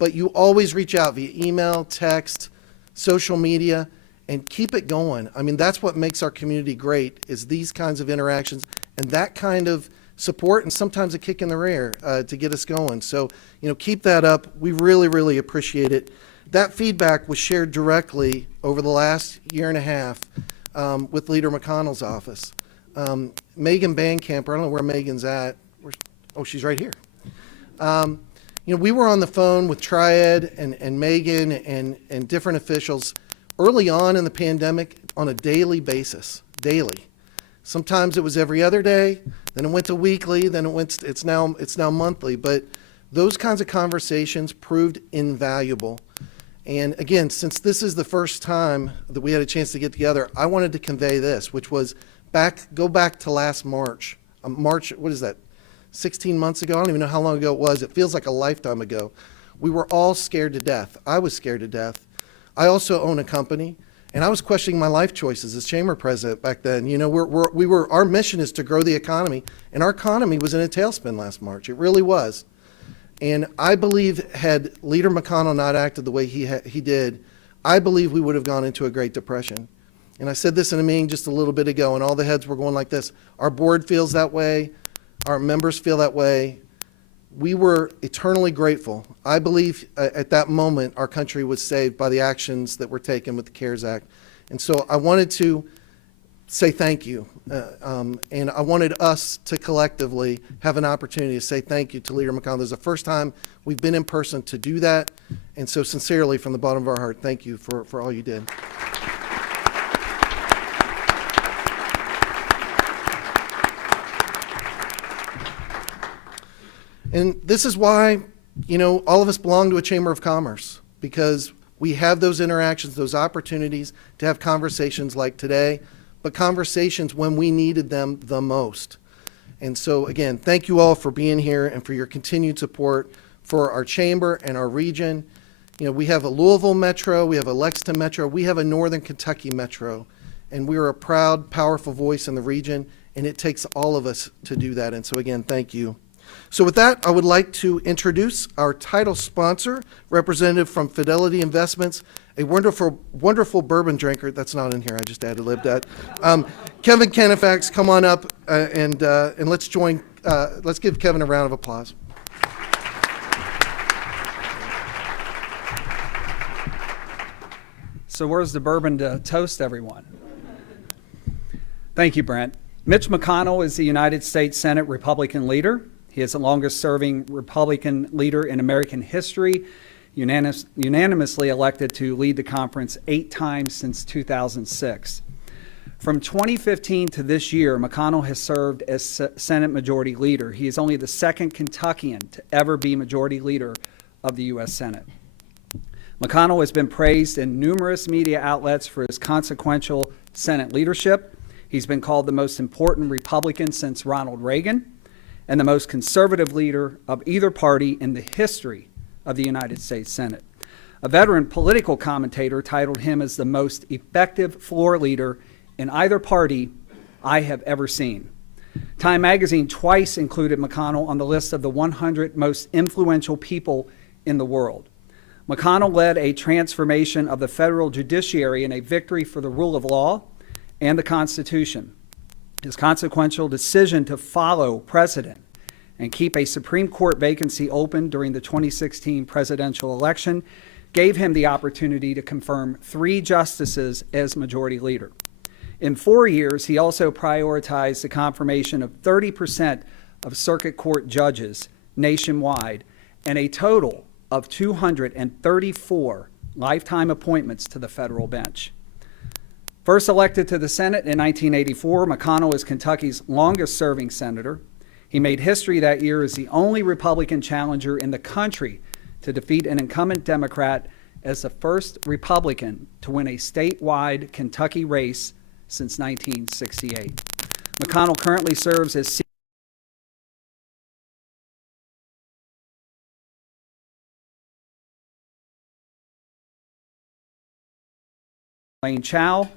but you always reach out via email, text, social media, and keep it going. I mean, that's what makes our community great, is these kinds of interactions and that kind of support, and sometimes a kick in the rear to get us going. So, keep that up. We really, really appreciate it. That feedback was shared directly over the last year and a half with Leader McConnell's office. Megan Bandcamper, I don't know where Megan's at. Oh, she's right here. We were on the phone with Triad and Megan and different officials early on in the pandemic on a daily basis, daily. Sometimes it was every other day, then it went to weekly, then it's now monthly. But those kinds of conversations proved invaluable. And again, since this is the first time that we had a chance to get together, I wanted to convey this, which was go back to last March. What is that? 16 months ago? I don't even know how long ago it was. It feels like a lifetime ago. We were all scared to death. I was scared to death. I also own a company, and I was questioning my life choices as chamber president back then. Our mission is to grow the economy, and our economy was in a tailspin last March. It really was. And I believe had Leader McConnell not acted the way he did, I believe we would have gone into a Great Depression. And I said this in a meeting just a little bit ago, and all the heads were going like this. Our board feels that way. Our members feel that way. We were eternally grateful. I believe at that moment our country was saved by the actions that were taken with the CARES Act. And so I wanted to say thank you. And I wanted us to collectively have an opportunity to say thank you to Leader McConnell. This is the first time we've been in person to do that. And so sincerely, from the bottom of our heart, thank you for all you did. And this is why, all of us belong to a Chamber of Commerce, because we have those interactions, those opportunities to have conversations like today, but conversations when we needed them the most. And so, again, thank you all for being here and for your continued support for our chamber and our region. We have a Louisville Metro, we have a Lexington Metro, we have a Northern Kentucky Metro, and we are a proud, powerful voice in the region, and it takes all of us to do that. And so, again, thank you. So with that, I would like to introduce our title sponsor, representative from Fidelity Investments, a wonderful, wonderful bourbon drinker. That's not in here. I just ad-libbed that. Kevin Kenefax, come on up and let's join. Let's give Kevin a round of applause. So where's the bourbon to toast everyone? Thank you, Brent. Mitch McConnell is the United States Senate Republican leader. He is the longest-serving Republican leader in American history, unanimously elected to lead the conference 8 times since 2006. From 2015 to this year, McConnell has served as Senate Majority Leader. He is only the second Kentuckian to ever be Majority Leader of the U.S. Senate. McConnell has been praised in numerous media outlets for his consequential Senate leadership. He's been called the most important Republican since Ronald Reagan, and the most conservative leader of either party in the history of the United States Senate. A veteran political commentator titled him as the most effective floor leader in either party I have ever seen. Time magazine twice included McConnell on the list of the 100 most influential people in the world. McConnell led a transformation of the federal judiciary and a victory for the rule of law and the Constitution. His consequential decision to follow precedent and keep a Supreme Court vacancy open during the 2016 presidential election gave him the opportunity to confirm 3 justices as majority leader. In 4 years, he also prioritized the confirmation of 30% of circuit court judges nationwide and a total of 234 lifetime appointments to the federal bench. First elected to the Senate in 1984, McConnell is Kentucky's longest-serving senator. He made history that year as the only Republican challenger in the country to defeat an incumbent Democrat as the first Republican to win a statewide Kentucky race since 1968. McConnell currently serves as Lane Chow,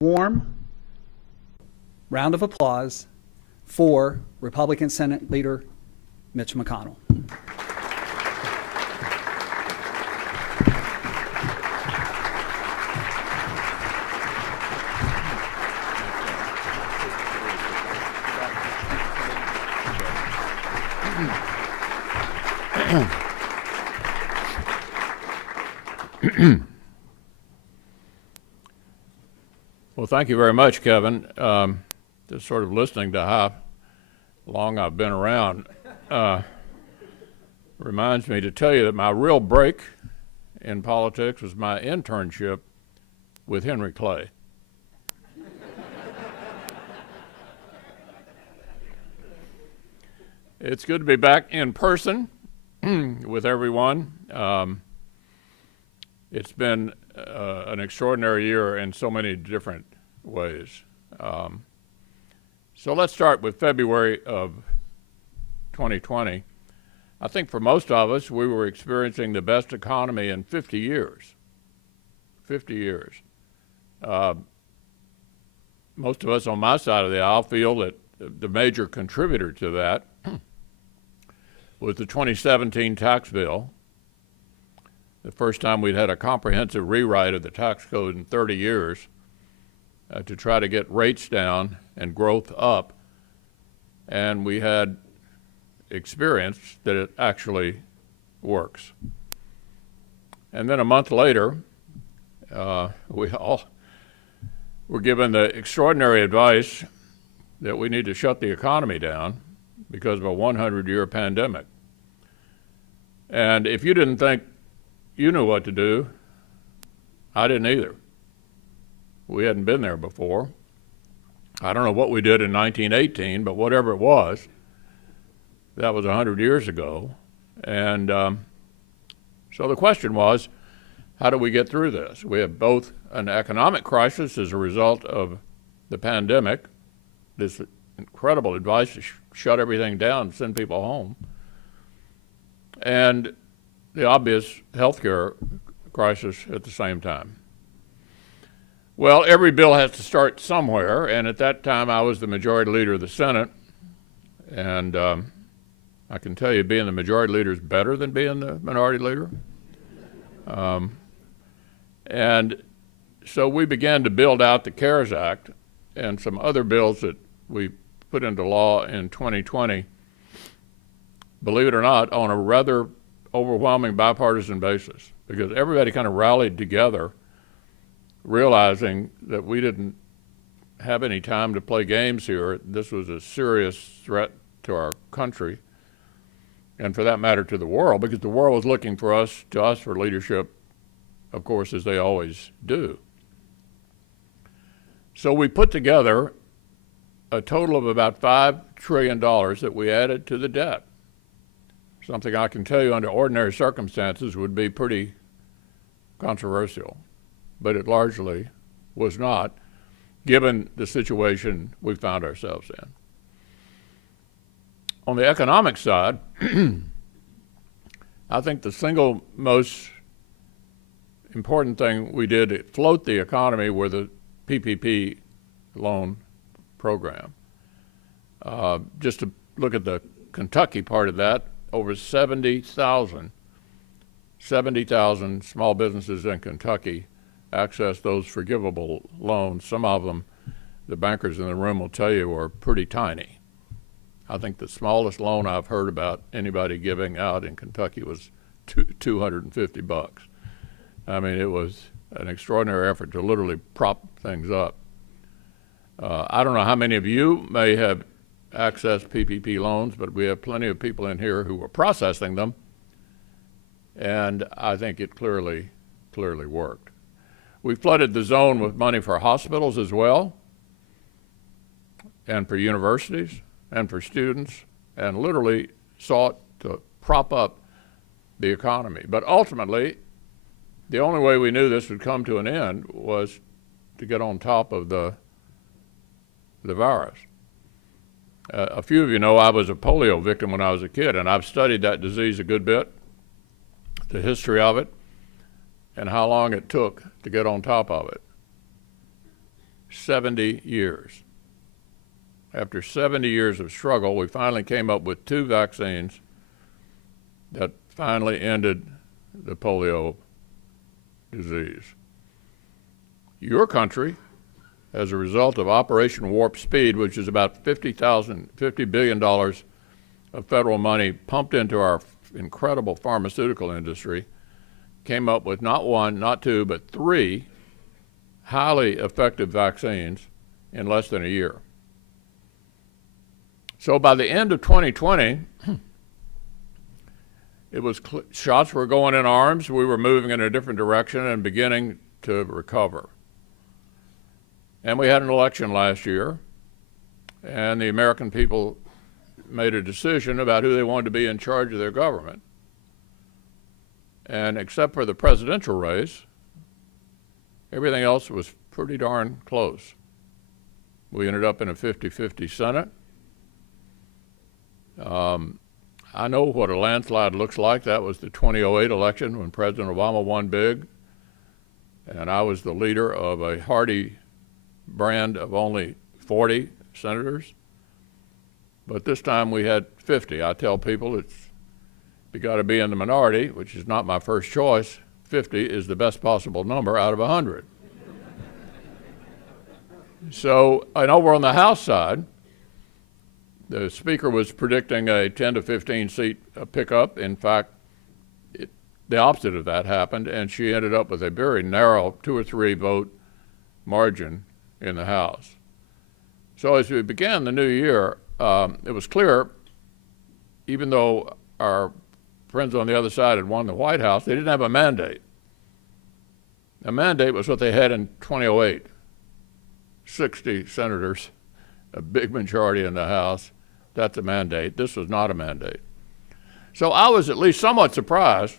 warm round of applause for Republican Senate Leader Mitch McConnell. Well, thank you very much, Kevin. Just sort of listening to how long I've been around reminds me to tell you that my real break in politics was my internship with Henry Clay. It's good to be back in person with everyone. It's been an extraordinary year in so many different ways. So let's start with February of 2020. I think for most of us, we were experiencing the best economy in 50 years. 50 years. Most of us on my side of the aisle feel that the major contributor to that was the 2017 tax bill, the first time we'd had a comprehensive rewrite of the tax code in 30 years to try to get rates down and growth up. And we had experience that it actually works. And then a month later, we all were given the extraordinary advice that we need to shut the economy down because of a 100-year pandemic. And if you didn't think you knew what to do, I didn't either. We hadn't been there before. I don't know what we did in 1918, but whatever it was, that was 100 years ago. And so the question was, how do we get through this? We have both an economic crisis as a result of the pandemic, this incredible advice to shut everything down, send people home, and the obvious healthcare crisis at the same time. Well, every bill has to start somewhere, and at that time I was the majority leader of the Senate, and I can tell you being the majority leader is better than being the minority leader. And so we began to build out the CARES Act and some other bills that we put into law in 2020, believe it or not, on a rather overwhelming bipartisan basis, because everybody kind of rallied together, realizing that we didn't have any time to play games here. This was a serious threat to our country, and for that matter to the world, because the world was looking to us for leadership, of course, as they always do. So we put together a total of about $5 trillion that we added to the debt. Something I can tell you under ordinary circumstances would be pretty controversial, but it largely was not, given the situation we found ourselves in. On the economic side, I think the single most important thing we did to float the economy were the PPP loan program. Just to look at the Kentucky part of that, over 70,000 small businesses in Kentucky access those forgivable loans. Some of them, the bankers in the room will tell you, are pretty tiny. I think the smallest loan I've heard about anybody giving out in Kentucky was $250. I mean, it was an extraordinary effort to literally prop things up. I don't know how many of you may have accessed PPP loans, but we have plenty of people in here who were processing them, and I think it clearly worked. We flooded the zone with money for hospitals as well, and for universities, and for students, and literally sought to prop up the economy. But ultimately, the only way we knew this would come to an end was to get on top of the virus. A few of you know I was a polio victim when I was a kid, and I've studied that disease a good bit, the history of it, and how long it took to get on top of it. 70 years. after 70 years of struggle, we finally came up with 2 vaccines that finally ended the polio disease. Your country, as a result of Operation Warp Speed, which is about $50 billion of federal money pumped into our incredible pharmaceutical industry, came up with not 1, not 2, but 3 highly effective vaccines in less than a year. So by the end of 2020, it was shots were going in arms. We were moving in a different direction and beginning to recover. And we had an election last year, and the American people made a decision about who they wanted to be in charge of their government. And except for the presidential race, everything else was pretty darn close. We ended up in a 50-50 Senate. I know what a landslide looks like. That was the 2008 election when President Obama won big, and I was the leader of a hearty brand of only 40 senators. But this time we had 50. I tell people you got to be in the minority, which is not my first choice. 50 is the best possible number out of 100. So, and over on the House side, the Speaker was predicting a 10 to 15 seat pickup. In fact, the opposite of that happened, and she ended up with a very narrow 2 or 3 vote margin in the House. So as we began the new year, it was clear, even though our friends on the other side had won the White House, they didn't have a mandate. A mandate was what they had in 2008. 60 senators, a big majority in the House. That's a mandate. This was not a mandate. So I was at least somewhat surprised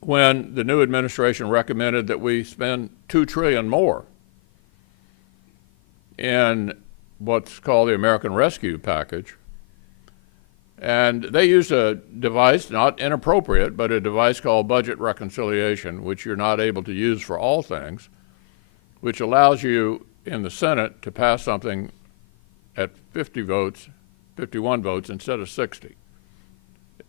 when the new administration recommended that we spend $2 trillion more in what's called the American Rescue Package. And they used a device, not inappropriate, but a device called budget reconciliation, which you're not able to use for all things, which allows you in the Senate to pass something at 50 votes, 51 votes instead of 60.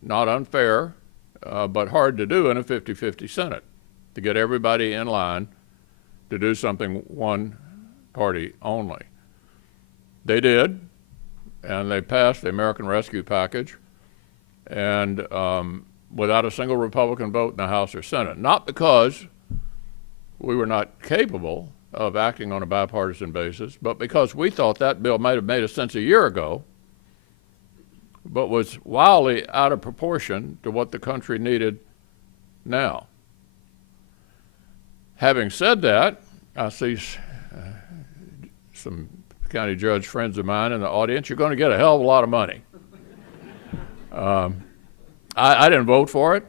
Not unfair, but hard to do in a 50-50 Senate, to get everybody in line to do something one party only. They did, and they passed the American Rescue Package, and without a single Republican vote in the House or Senate. Not because we were not capable of acting on a bipartisan basis, but because we thought that bill might have made sense a year ago, but was wildly out of proportion to what the country needed now. Having said that, I see some county judge friends of mine in the audience. You're going to get a hell of a lot of money. I didn't vote for it,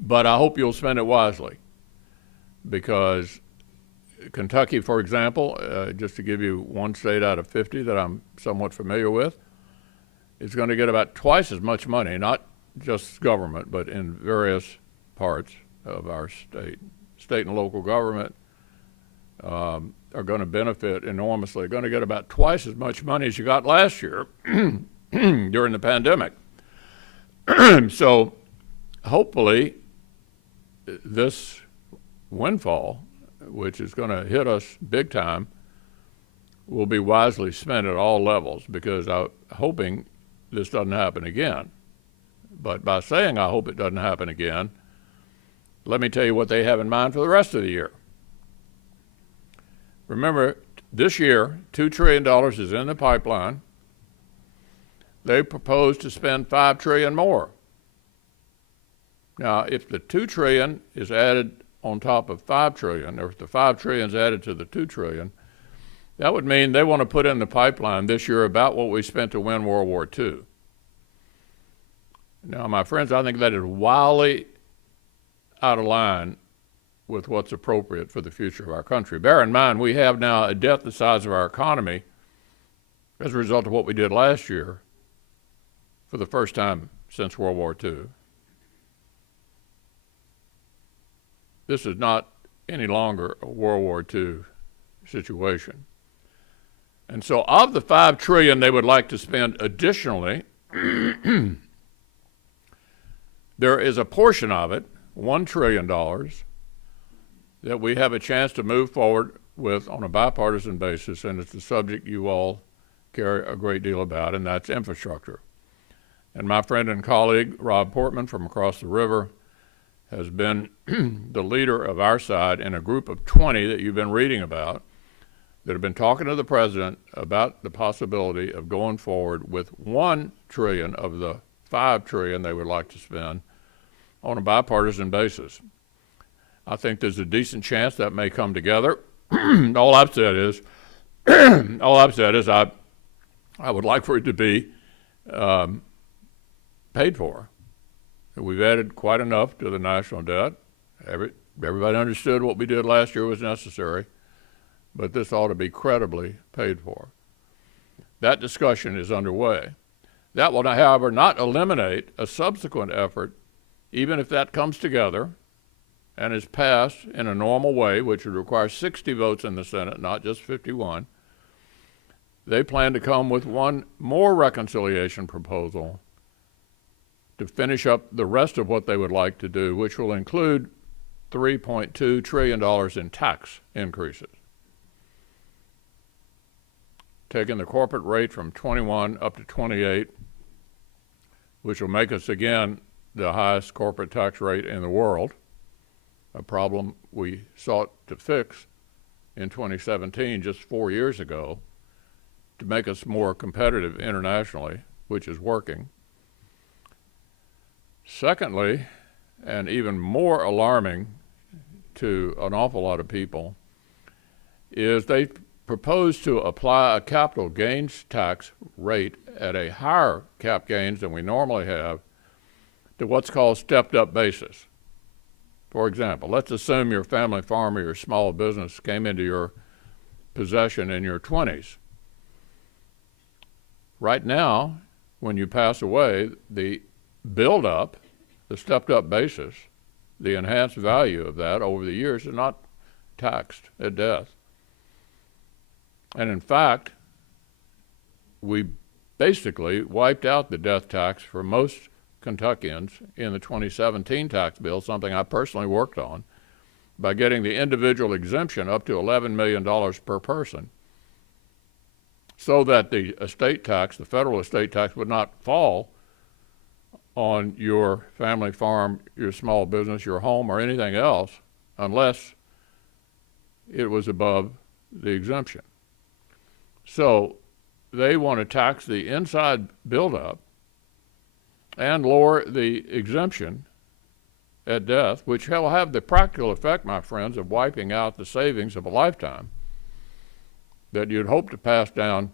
but I hope you'll spend it wisely, because Kentucky, for example, just to give you one state out of 50 that I'm somewhat familiar with, is going to get about twice as much money, not just government, but in various parts of our state. State and local government are going to benefit enormously. They're going to get about twice as much money as you got last year during the pandemic. So hopefully this windfall, which is going to hit us big time, will be wisely spent at all levels, because I'm hoping this doesn't happen again. But by saying I hope it doesn't happen again, let me tell you what they have in mind for the rest of the year. Remember, this year, $2 trillion is in the pipeline. They propose to spend $5 trillion more. Now, if the $2 trillion is added on top of $5 trillion, or if the $5 trillion is added to the $2 trillion, that would mean they want to put in the pipeline this year about what we spent to win World War II. Now, my friends, I think that is wildly out of line with what's appropriate for the future of our country. Bear in mind, we have now a debt the size of our economy as a result of what we did last year for the first time since World War II. This is not any longer a World War II situation. And so of the $5 trillion they would like to spend additionally, there is a portion of it, $1 trillion, that we have a chance to move forward with on a bipartisan basis, and it's a subject you all care a great deal about, and that's infrastructure. And my friend and colleague, Rob Portman from across the river, has been the leader of our side in a group of 20 that you've been reading about that have been talking to the president about the possibility of going forward with $1 trillion of the $5 trillion they would like to spend on a bipartisan basis. I think there's a decent chance that may come together. All I've said is I would like for it to be paid for. We've added quite enough to the national debt. Everybody understood what we did last year was necessary, but this ought to be credibly paid for. That discussion is underway. That will, however, not eliminate a subsequent effort, even if that comes together and is passed in a normal way, which would require 60 votes in the Senate, not just 51. They plan to come with one more reconciliation proposal to finish up the rest of what they would like to do, which will include $3.2 trillion in tax increases, taking the corporate rate from 21 up to 28, which will make us again the highest corporate tax rate in the world, a problem we sought to fix in 2017, just 4 years ago, to make us more competitive internationally, which is working. Secondly, and even more alarming to an awful lot of people, is they propose to apply a capital gains tax rate at a higher cap gains than we normally have to what's called stepped up basis. For example, let's assume your family farm or your small business came into your possession in your 20s. Right now, when you pass away, the build-up, the stepped-up basis, the enhanced value of that over the years is not taxed at death. And in fact, we basically wiped out the death tax for most Kentuckians in the 2017 tax bill, something I personally worked on, by getting the individual exemption up to $11 million per person, so that the estate tax, the federal estate tax, would not fall on your family farm, your small business, your home, or anything else unless it was above the exemption. So they want to tax the inside buildup and lower the exemption at death, which will have the practical effect, my friends, of wiping out the savings of a lifetime that you'd hope to pass down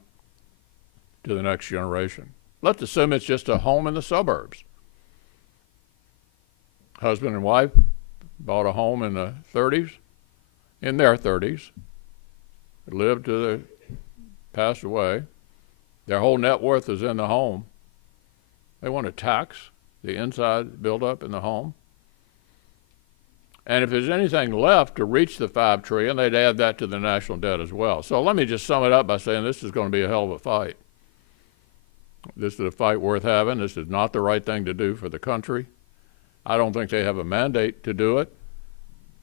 to the next generation. Let's assume it's just a home in the suburbs. Husband and wife bought a home in the 30s, in their 30s, lived to the, passed away. Their whole net worth is in the home. They want to tax the inside buildup in the home. And if there's anything left to reach the $5 trillion, they'd add that to the national debt as well. So let me just sum it up by saying this is going to be a hell of a fight. This is a fight worth having. This is not the right thing to do for the country. I don't think they have a mandate to do it.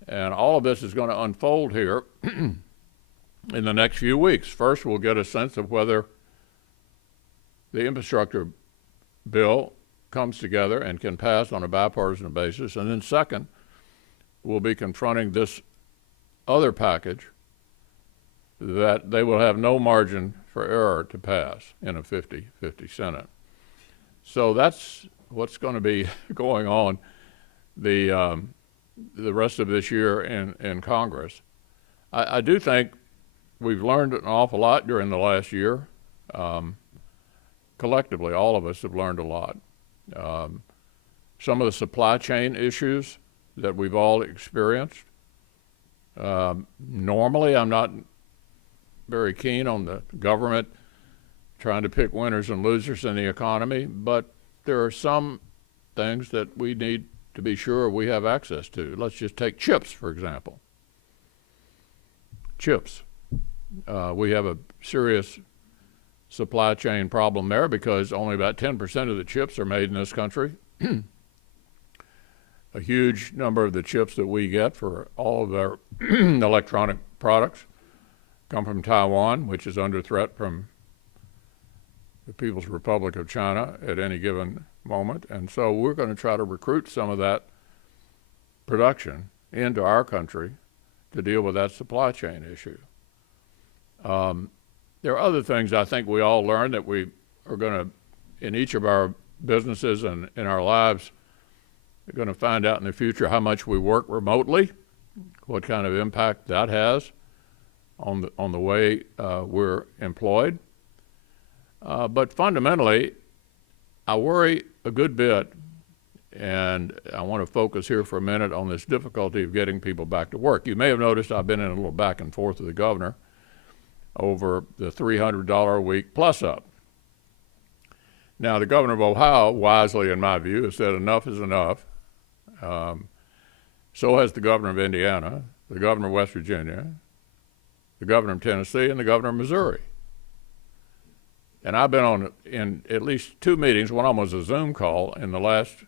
And all of this is going to unfold here in the next few weeks. First, we'll get a sense of whether the infrastructure bill comes together and can pass on a bipartisan basis. And then second, we'll be confronting this other package that they will have no margin for error to pass in a 50-50 Senate. So that's what's going to be going on the rest of this year in Congress. I do think we've learned an awful lot during the last year. Collectively, all of us have learned a lot. Some of the supply chain issues that we've all experienced. Normally, I'm not very keen on the government trying to pick winners and losers in the economy, but there are some things that we need to be sure we have access to. Let's just take chips, for example. Chips. We have a serious supply chain problem there because only about 10% of the chips are made in this country. A huge number of the chips that we get for all of our electronic products come from Taiwan, which is under threat from the People's Republic of China at any given moment. And so we're going to try to recruit some of that production into our country to deal with that supply chain issue. There are other things I think we all learn that we are going to, in each of our businesses and in our lives, we're going to find out in the future how much we work remotely, what kind of impact that has on the way we're employed. But fundamentally, I worry a good bit, and I want to focus here for a minute on this difficulty of getting people back to work. You may have noticed I've been in a little back and forth with the governor over the $300 a week plus up. Now, the governor of Ohio, wisely in my view, has said enough is enough. So has the governor of Indiana, the governor of West Virginia, the governor of Tennessee, and the governor of Missouri. And I've been in at least 2 meetings, one of them was a Zoom call, in the last